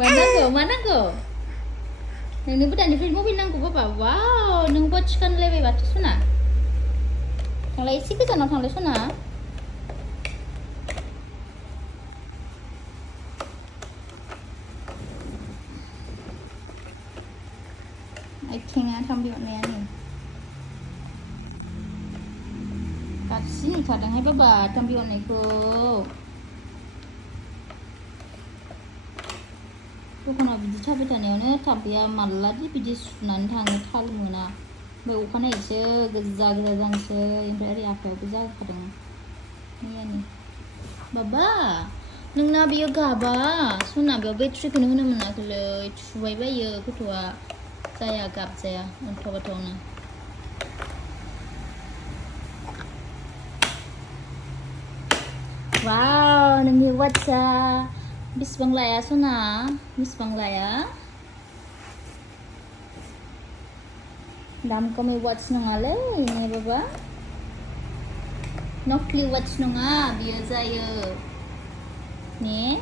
Mana go? Nang budak ni film mobil nang bapa. Wow, nang watch kan lewe batu suna. Thangla isi ke sana thangla suna. I can'tทำแบบนี้นี่กัดสิขาดังให้ป้าทำแบบนี้กูทุกคนเอาบิดชอบไปแต่เนี้ยเนี่ยทำแบบมันละที่บิดสุนันทางนี้ทัลมือนะเมื่ออุคันไหนเชื่อกระจายจังเชื่อยังเป็นอะไรอยากเอาไปจ้าขาดังนี่นี่บ้านึกน่าเบียกาบ้าสุนัขเบียเบตริกนึกน่ามันน่าคือเลยช่วยไปเยอะกูตัวsaya agak saya untuk betulnya. Wow, nami wacha. Bis banglaya suna, bis banglaya. Dam kami watch nungale, ini baba. Nokli watch nunga, biasa yo. Nih.